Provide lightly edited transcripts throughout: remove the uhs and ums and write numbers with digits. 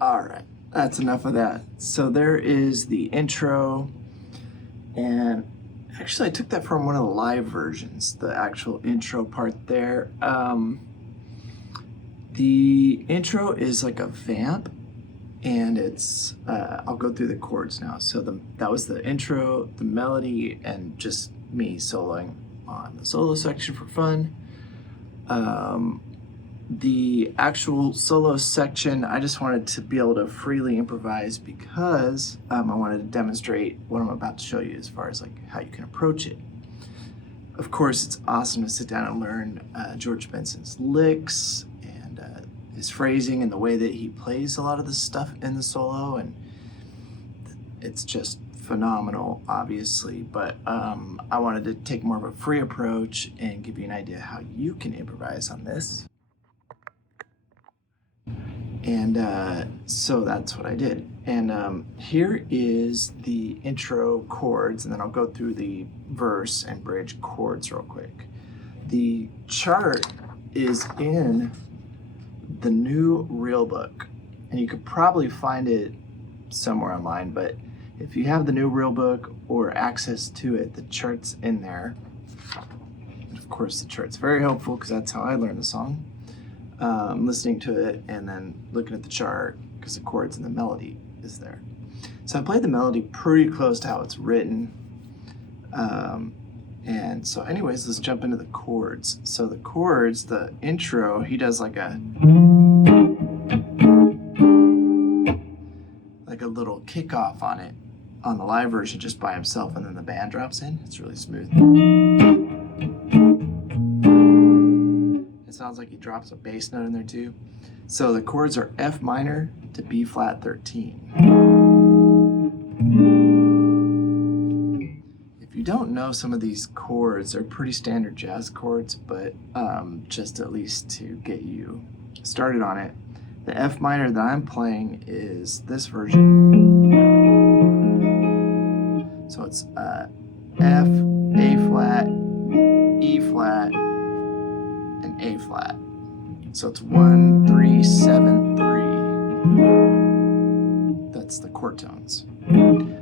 All right, that's enough of that. So there is the intro, and actually I took that from one of the live versions, the actual intro part there. The intro is like a vamp, and it's, I'll go through the chords now. So that was the intro, the melody, and just me soloing on the solo section for fun. The actual solo section, I just wanted to be able to freely improvise because I wanted to demonstrate what I'm about to show you as far as like how you can approach it. Of course, it's awesome to sit down and learn George Benson's licks and his phrasing and the way that he plays a lot of the stuff in the solo, and it's just phenomenal, obviously, but I wanted to take more of a free approach and give you an idea how you can improvise on this. And so that's what I did. And here is the intro chords, and then I'll go through the verse and bridge chords real quick. The chart is in the new real book, and you could probably find it somewhere online, but if you have the new real book or access to it, the chart's in there. And of course, the chart's very helpful because that's how I learned the song. Listening to it and then looking at the chart because the chords and the melody is there. So I played the melody pretty close to how it's written. And so anyways, let's jump into the chords. So the chords, the intro, he does like a little kickoff on it on the live version just by himself, and then the band drops in. It's really smooth. It sounds like he drops a bass note in there too. So the chords are F minor to B flat 13. If you don't know some of these chords, they're pretty standard jazz chords, but just at least to get you started on it, the F minor that I'm playing is this version. So it's F, A flat, E flat, and A flat. So it's 1, 3, 7, 3. That's the chord tones.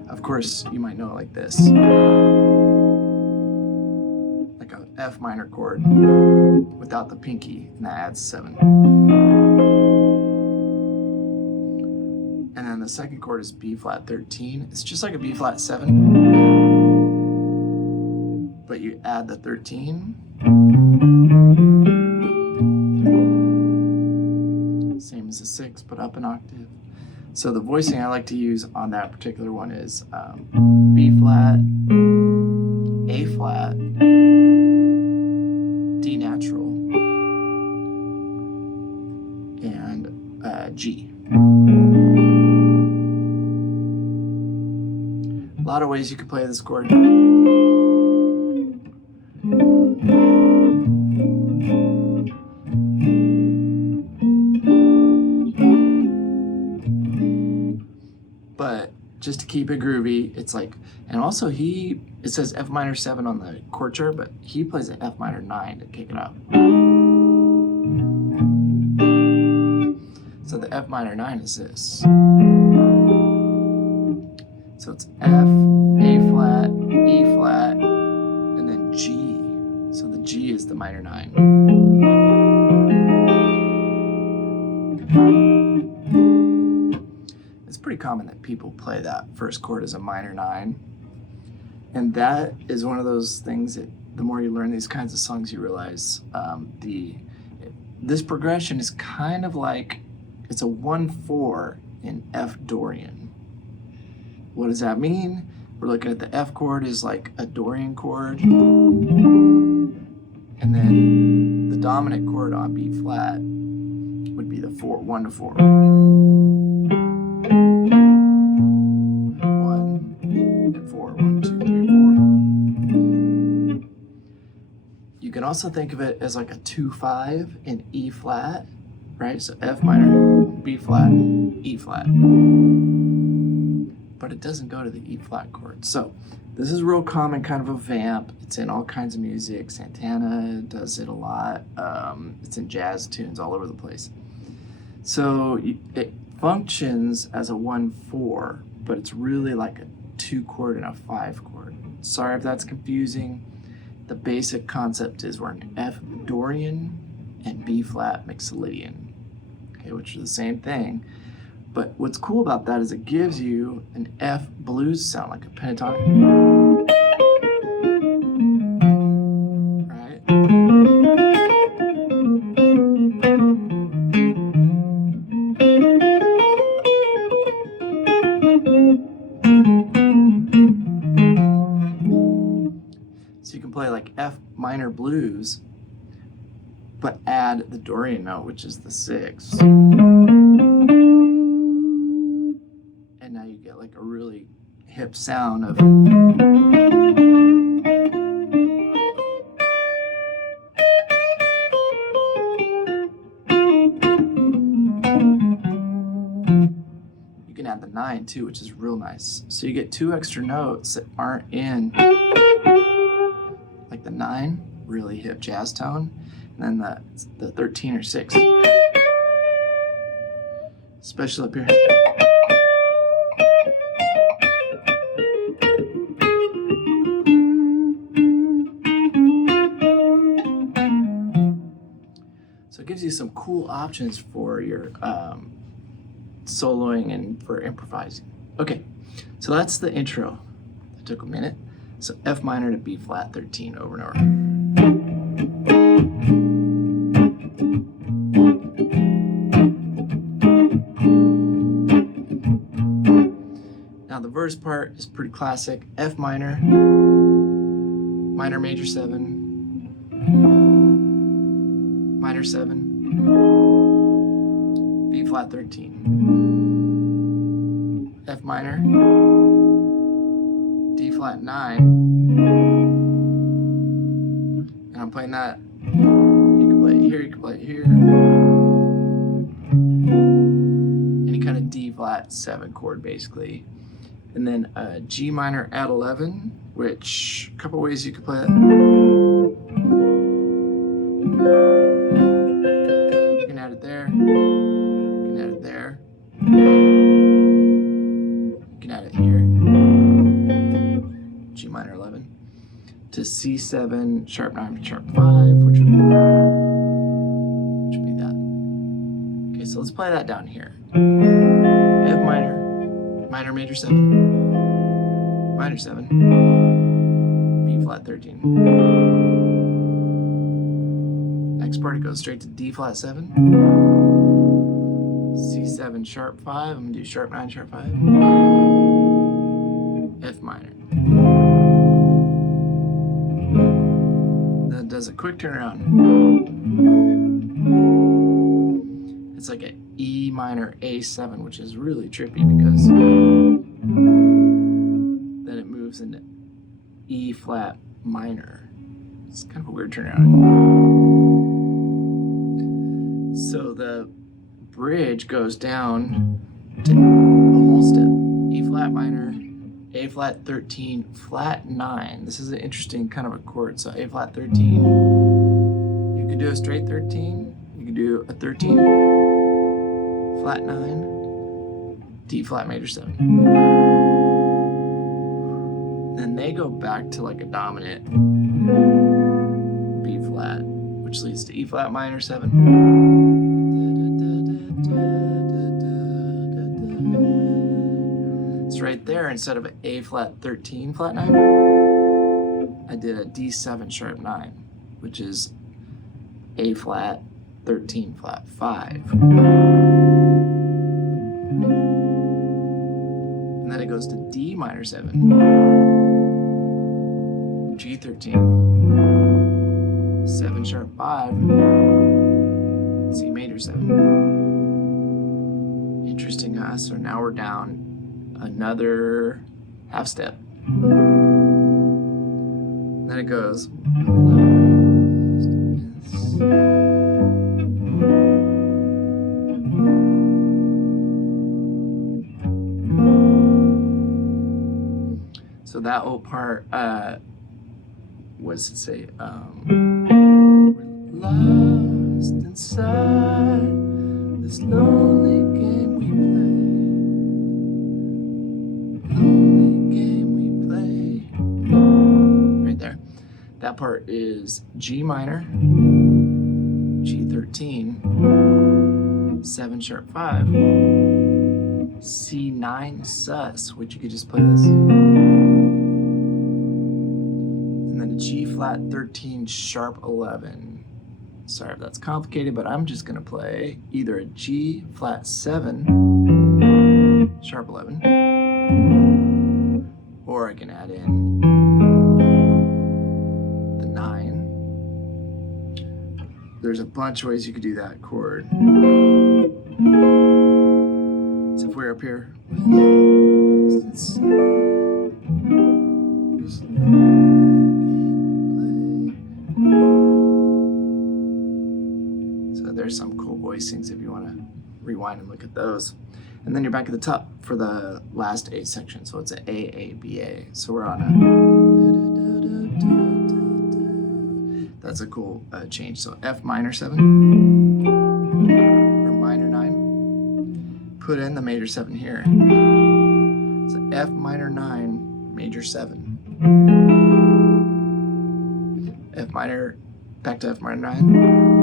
Of course, you might know it like this. Like a F minor chord without the pinky, and that adds 7. And then the second chord is B flat 13. It's just like a B flat 7, but you add the 13. Same as the 6, but up an octave. So the voicing I like to use on that particular one is B flat, A flat, D natural, and G. A lot of ways you could play this chord. but just to keep it groovy, it's like, and also it says F minor 7 on the chord chart, but he plays an F minor 9 to kick it up. So the F minor 9 is this. So it's F, A flat, E flat, and then G. So the G is the minor 9. It's pretty common that people play that first chord as a minor 9. And that is one of those things that the more you learn these kinds of songs, you realize this progression is kind of like, it's a 1-4 in F Dorian. What does that mean? We're looking at the F chord is like a Dorian chord. And then the dominant chord on B flat would be the 1-4. 1 and 4. 1, 2, 3, 4. You can also think of it as like a 2-5 in E flat, right? So F minor, B flat, E flat. But it doesn't go to the E flat chord. So this is real common, kind of a vamp. It's in all kinds of music. Santana does it a lot. It's in jazz tunes all over the place. So it functions as a 1-4, but it's really like a 2 chord and a 5 chord. Sorry if that's confusing. The basic concept is we're in F Dorian and B flat Mixolydian, okay, which are the same thing. But what's cool about that is it gives you an F blues sound, like a pentatonic. Right? So you can play like F minor blues, but add the Dorian note, which is the 6. And now you get like a really hip sound of. You can add the 9 too, which is real nice. So you get 2 extra notes that aren't in, like the 9, really hip jazz tone, and then the 13 or 6, especially up here. So it gives you some cool options for your soloing and for improvising. Okay, so that's the intro. It took a minute. So F minor to B flat 13 over and over. Now the verse part is pretty classic. F minor, minor major 7, minor 7, B flat 13, F minor, D flat 9, and I'm playing that. You can play it here, you can play it here. Any kind of D flat 7 chord basically. And then G minor at 11, which a couple ways you could play that. You can add it there. You can add it there. You can add it here. G minor 11 to C7, sharp 9, sharp 5, which would be that. Okay, so let's play that down here. F minor, minor major 7, minor 7, B flat 13. Next part, it goes straight to D flat 7, C7 sharp 5. I'm gonna do sharp 9, sharp 5, F minor. Then it does a quick turnaround. It's like an E minor A7, which is really trippy because then it moves into E flat minor. It's kind of a weird turnaround. So the bridge goes down to a whole step, E flat minor, A flat 13, flat 9. This is an interesting kind of a chord. So A flat 13, you could do a straight 13, you could do a 13, flat 9, D flat major 7. Then they go back to like a dominant B flat, which leads to E flat minor 7. It's right there. Instead of A flat 13 flat 9, I did a D7 sharp 9, which is A flat 13 flat 5. And then it goes to D minor 7. G13, 7 sharp 5, C major 7. Interesting, huh? So now we're down another half step. Then it goes. So that whole part, was to say, we're lost inside this lonely game we play. Lonely game we play. Right there. That part is G minor, G13, 7 sharp 5, C9 sus, which you could just play this. G flat 13 sharp 11. Sorry if that's complicated, but I'm just going to play either a G flat 7 sharp 11, or I can add in the 9. There's a bunch of ways you could do that chord. So if we're up here, there's some cool voicings if you want to rewind and look at those. And then you're back at the top for the last A section. So it's an A-A-B-A. So we're on a... That's a cool change. So F minor 7 or minor 9. Put in the major 7 here. So F minor 9, major 7. F minor, back to F minor 9.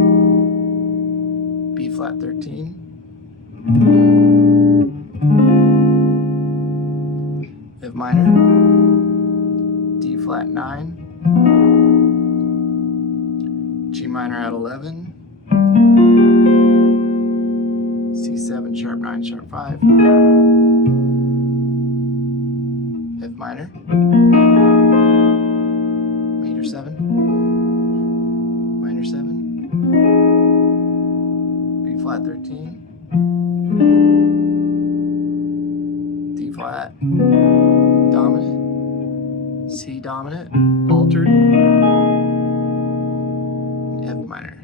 B flat 13, F minor, D flat 9, G minor at 11, C7 sharp 9 sharp 5, F minor, major 7, minor 7, flat 13, D flat dominant, C dominant, altered, F minor.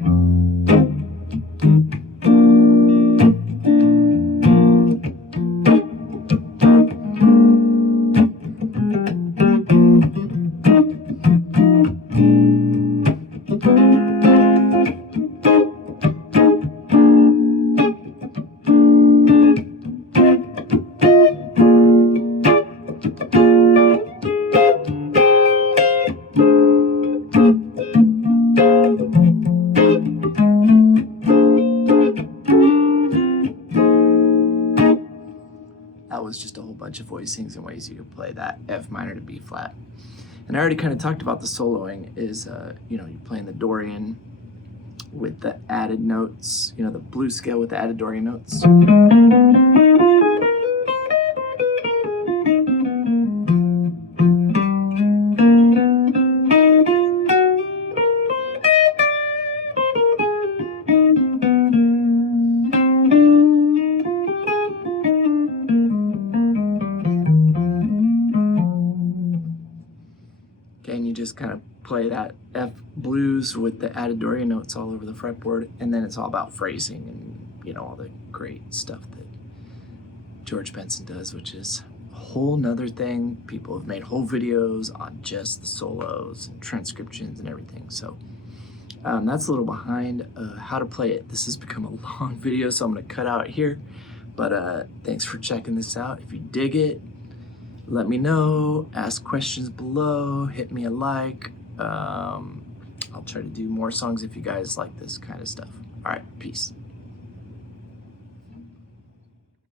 That was just a whole bunch of voicings and ways you could play that F minor to B flat. And I already kind of talked about the soloing is, you're playing the Dorian with the added notes, the blues scale with the added Dorian notes. And you just kind of play that F blues with the added Dorian notes all over the fretboard, and then it's all about phrasing and all the great stuff that George Benson does, which is whole nother thing. People have made whole videos on just the solos and transcriptions and everything. So that's a little behind how to play it. This has become a long video, so I'm gonna cut out here. But thanks for checking this out. If you dig it, let me know, ask questions below, hit me a like. I'll try to do more songs if you guys like this kind of stuff. All right, peace.